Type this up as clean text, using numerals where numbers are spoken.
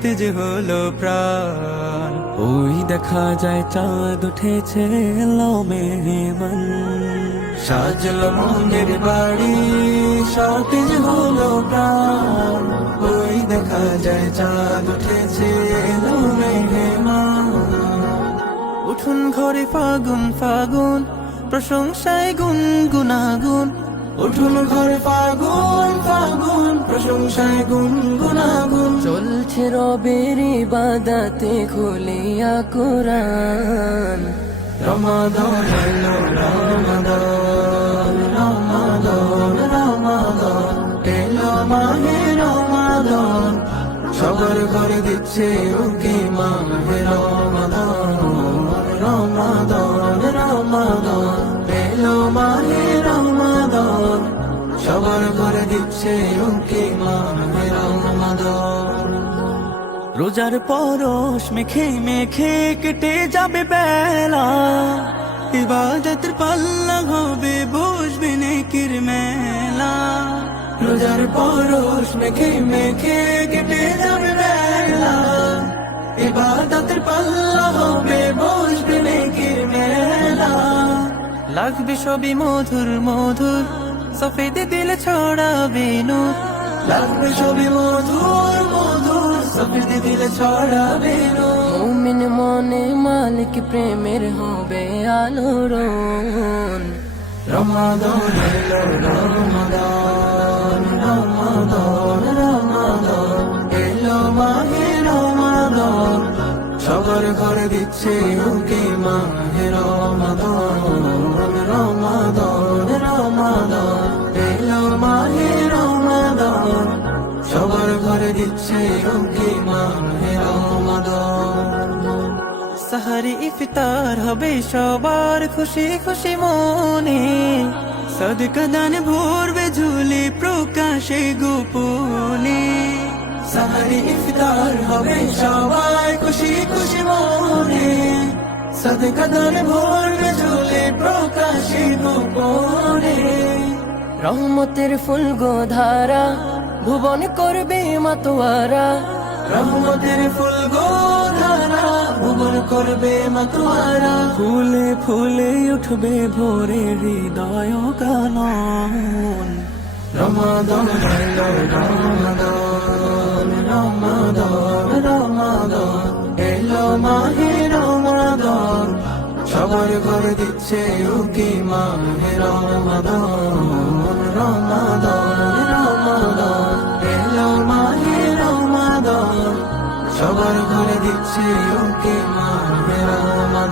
সতেজ হলো প্রাণ। ওই দেখা যায় চাঁদ উঠেছে এলো মেহমান, সাজলো মনের বাড়ি সতেজ হলো প্রাণ। ওই দেখা যায় চাঁদ উঠেছে এলো মেহমান। উঠুন ঘরে ফাগুন ফাগুন, প্রশংসায় গুনগুনাগুন। উঠুন ঘরে ফাগুন ফাগুন, প্রশংসায় গুনগুনাগুন। চলছে রবের ইবাদতে খুলিয়া কুরআন। রমাদান এলো রমাদান, রমাদান রমাদান এলো মাহে রমাদান। সবার ঘরে দিচ্ছে উকি মাহে রমাদান, রমাদান রমাদান এলো মাহে রমাদান। সবার ঘরে দিচ্ছে উকি মাহে রমাদান। রোজার পরশ মেখে মেখে কেটে যাবে বেলা, ইবাদতের পাল্লা হবে বসবে নেকির মেলা। রোজার পরশ মেখে মেখে কেটে যাবে বেলা, ইবাদতের পাল্লা হবে বসবে নেকির মেলা। লাগবে সবই মধুর মধুর, সফেদ দিলে ছড়াবে নূর। লাগবে সবই মধুর মধুর, সফেদ দিলে ছড়াবে নূর। মুমিন মনে মালিক প্রেমের হবে আলোড়ন। রমাদান এলো রমাদান, রমাদান রমাদান এলো মাহে রমাদান। সবার ঘরে দিচ্ছে উকি মাহে রমাদান, রমাদান রমাদান এলো মাহে রমাদান। সবার ঘরে দিচ্ছে উকি মাহে রমাদান। সাহারি ইফতার হবে সবার খুশি খুশি মনে, সদকা দান ভরবে ঝুলি প্রকাশে গোপনে। সাহারি ইফতার হবে সবার খুশি খুশি মনে, সদকা দান ভরবে ঝুলি প্রকাশে গোপনে। রহমতের ফুল গোধারা ভুবন করবে মাতোয়ারা। রহমতের ফুল গোধারা ভুবন করবে মাতোয়ারা। ফুলে ফুলে উঠবে ভোরে হৃদয় কানন। রমাদান এলো রমাদান, রমাদান রমাদান এলো মাহে রমাদান। সবার ঘরে দিচ্ছে উকি মাহে রমাদান, রমাদান রমাদান এলো মাহে রমাদান। সবার ঘরে দিচ্ছে উকি মাহে রমাদান।